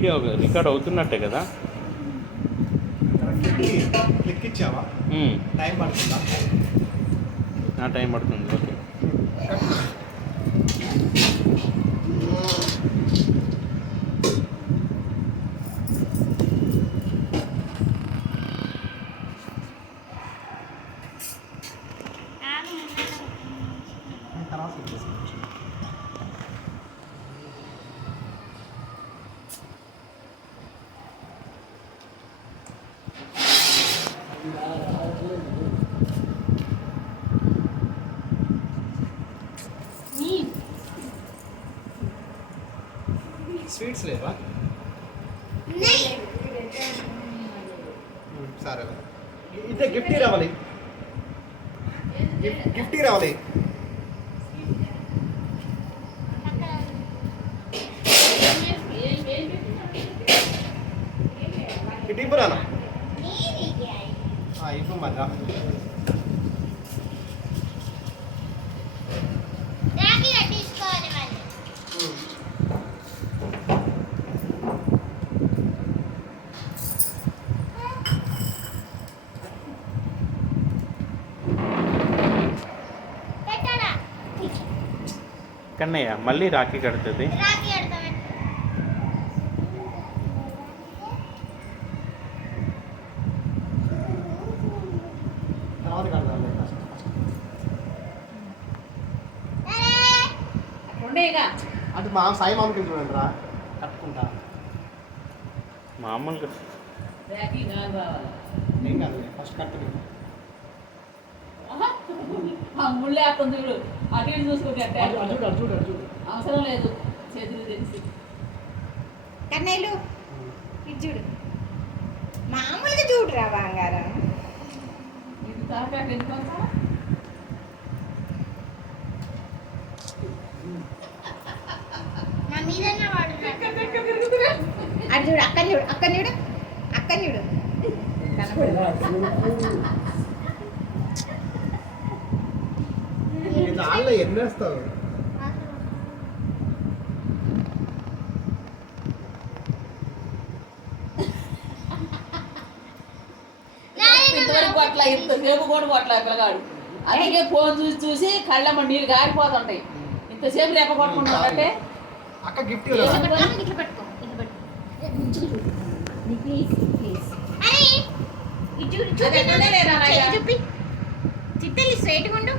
Video record అవుతున్నట్టే కదా. Click ఇచ్చావా? Time పడుతుందా? నా టైం పడుతుంది. ఓకే. స్వీట్స్ లేవా? సరే, ఇదే గిఫ్ట్ రావాలి. గిఫ్ట్ రావాలి. ఇటు ఇవ్వరానా? ఇవ్వు మళ్ళా. కన్నయ్య మళ్ళీ రాఖీ కడుతుంది. అటు మా సాయి మామకి చూడండి రా, కట్టుకుంటా. మామూలుగా ఏం కాదు, ఫస్ట్ కట్టు. ముళ్ళే అక్కడ చూడు, అటు ఇటు చూసుకుంటే చూడు అవసరం లేదు, చేతులు తెలిసి. కన్నయ్యలు ఇది చూడు, మామూలుగా చూడురా బంగారం. ఇది తాకాక ఎందుకు వస్తా? అది చూడు, అక్కని చూడు, అక్కని చూడు, అక్కని చూడు. చాలా ఎన్నేస్తావు. ఇంతవరకు అట్లా ఇంతసేపు కూడా అట్లా పిల్లగాడు. అందుకే ఫోన్ చూసి చూసి కళ్ళమ్మ నీళ్ళు గారిపోతుంటాయి. ఇంతసేపు రేప కొట్టుకుంటుంటే అక్క గిఫ్ట్ చూపి చిట్టెల్లి స్ట్రైట్గా ఉండు.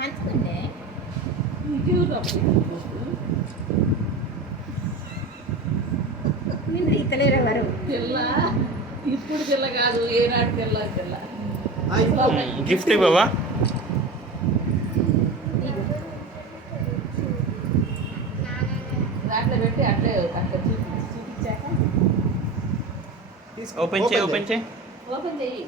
మంచిగుండే మీరు ఇతలేరు ఎవరు? పిల్ల ఇప్పుడు పిల్ల కాదు, ఏనాడు పిల్ల పిల్ల. గిఫ్ట్ ఇవ్వవా? దాంట్లో పెట్టి అట్లే అట్లా చూపించాక ఓపెన్ చేయి, ఓపెన్ చేయి, ఓపెన్ చెయ్యి.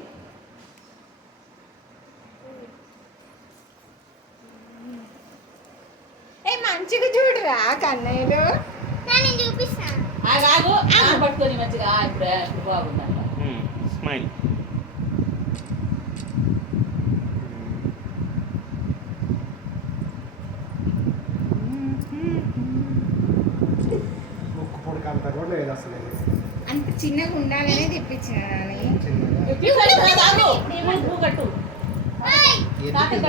మంచిగా చూడురా కన్నయ్యలు. నేను చూపిస్తాను. కాదు పట్టుకొని మంచిగా ఇప్పుడు ఇప్పుడు బాగుందంట. స్మైల్. అంత చిన్నగా ఉండాలనే తెప్పించిన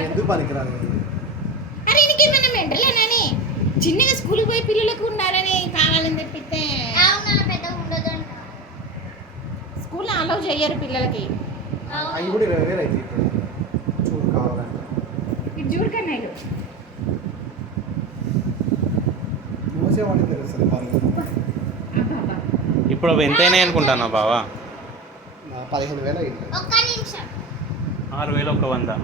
ఎందుకు పనికిరాదు. అరే ఇంకేమైనా మెంటలేనని చిన్నగా స్కూల్కి పోయి పిల్లలకు ఉండాలని కావాలని తెప్పిస్తే స్కూల్లో అలౌ చేయరు పిల్లలకి. అవి కూడా 20,000 అయితే ఇప్పుడు చూడు కావాలంటే. ఇది చూడు కన్నయ్యలు. మోసేవాడికి తెలుస్తుంది పనులు. ఇప్పుడు అవి ఎంతైనా అనుకుంటానా బావా? 15,000 అయింది. 6,000 ఒక 100.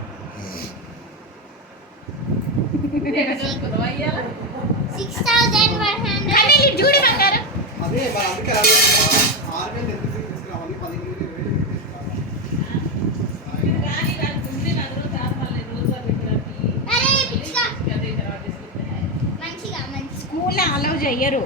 చూడు బంగారం. అదే అందుకే 6,000 ఎందుకు తీసుకురావాలి? 15,000 స్కూల్లో అలౌ చెయ్యరు.